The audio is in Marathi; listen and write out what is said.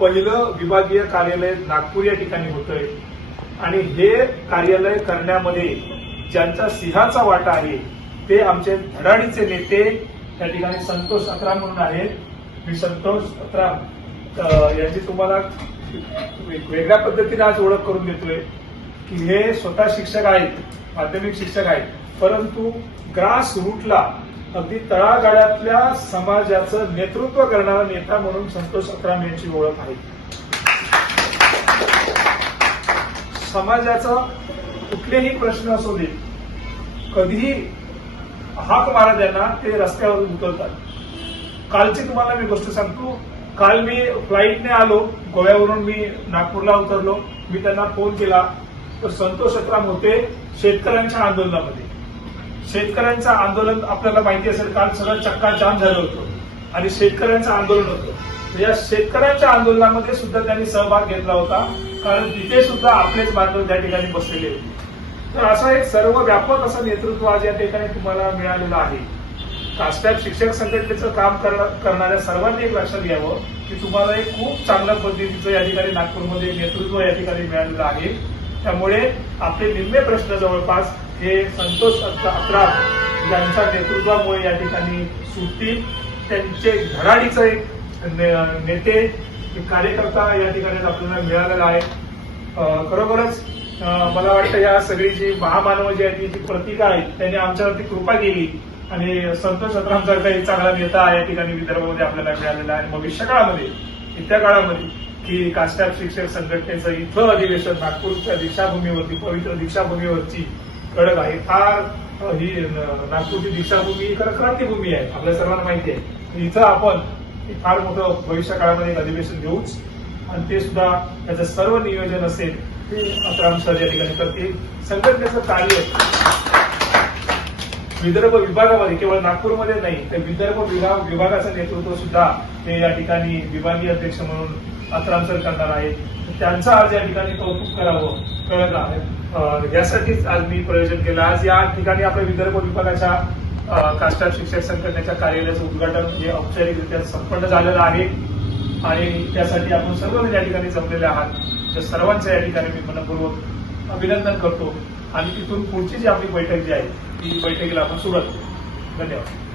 पहिलं विभागीय कार्यालय नागपूर या ठिकाणी होतंय आणि हे कार्यालय करण्यामध्ये ज्यांचा सिंहाचा वाटा आहे ते आमचे धडाडीचे नेते या ठिकाणी संतोष अत्राम म्हणून आहेत. मी संतोष अत्राम यांची तुम्हाला वेगळ्या पद्धतीने आज ओळख करून देतोय की हे स्वतः शिक्षक आहेत, माध्यमिक शिक्षक आहेत, परंतु ग्रास रूटला अगदी तळागाळातल्या समाजाचं नेतृत्व करणारा नेता म्हणून संतोष अत्राम यांची ओळख आहे. समाजाचा कुठलेही प्रश्न असू दे, कधीही हाक मारा त्यांना, ते रस्त्यावर उतरतात. कालची तुम्हाला मी गोष्ट सांगतो. काल मी फ्लाईटने आलो, गोव्यावरून मी नागपूरला उतरलो. मी त्यांना फोन केला तर संतोष अत्राम होते शेतकऱ्यांच्या आंदोलनामध्ये. शेतकऱ्यांचं आंदोलन आपल्याला माहिती असेल, काल सगळं चक्काजाम झालं होतं आणि शेतकऱ्यांचं आंदोलन होतं. या शेतकऱ्यांच्या आंदोलनामध्ये सुद्धा त्यांनी सहभाग घेतला होता, कारण तिथे सुद्धा आपलेच बांधव त्या ठिकाणी बसलेले होते. तर असं एक सर्व व्यापक असं नेतृत्व आज या ठिकाणी तुम्हाला मिळालेलं आहे. कास्टॅब शिक्षक संघटनेचं काम करणाऱ्या सर्वांनी एक लक्षात घ्यावं की तुम्हाला एक खूप चांगल्या पद्धतीचं या ठिकाणी नागपूरमध्ये नेतृत्व या ठिकाणी मिळालेलं आहे. त्यामुळे आपले निम्मे प्रश्न जवळपास हे संतोष अत्राम यांच्या नेतृत्वामुळे या ठिकाणी सुटतील. त्यांचे धडाडीचं एक नेते, कार्यकर्ता या ठिकाणी आपल्याला मिळालेला आहे. खरोखरच मला वाटतं या सगळी जी महामानव जी आहेत जी प्रतीक आहेत त्यांनी आमच्यावरती कृपा केली आणि संतोष अत्राम सारखा एक चांगला नेता या ठिकाणी विदर्भामध्ये आपल्याला मिळालेला आहे. भविष्य काळामध्ये, येत्या काळामध्ये की कास्टॅब शिक्षक संघटनेचं इथं अधिवेशन नागपूरच्या दीक्षाभूमीवरती, पवित्र दीक्षाभूमीवरची कडक आहे. फार ही नागपूरची दीक्षाभूमी खरं क्रांतीभूमी आहे, आपल्या सर्वांना माहिती आहे. इथं आपण फार मोठं भविष्य काळामध्ये एक अधिवेशन घेऊच आणि ते सुद्धा त्याचं सर्व नियोजन असेल ते अत्राम सर या ठिकाणी करतील. संघटनेचं कार्य विदर्भ विभागामध्ये, केवळ नागपूरमध्ये नाही तर विदर्भ विभागाचं नेतृत्व सुद्धा ते या ठिकाणी विभागीय अध्यक्ष म्हणून अत्राम सर करणार आहेत. त्यांचं आज या ठिकाणी कौतुक करावं कळत आहे, यासाठीच आज मी प्रयोजन केलं. आज या ठिकाणी आपल्या विदर्भ विभागाच्या कास्टॅब शिक्षक संघटनेच्या कार्यालयाचं उद्घाटन हे औपचारिकरित्या संपन्न झालेलं आहे आणि त्यासाठी आपण सर्वजण या ठिकाणी जमलेले आहात. त्या सर्वांचं या ठिकाणी मी मनपूर्वक अभिनंदन करतो आणि तिथून पुढची जी आपली बैठक जी आहे ती बैठकीला आपण सुरुवात करू. धन्यवाद.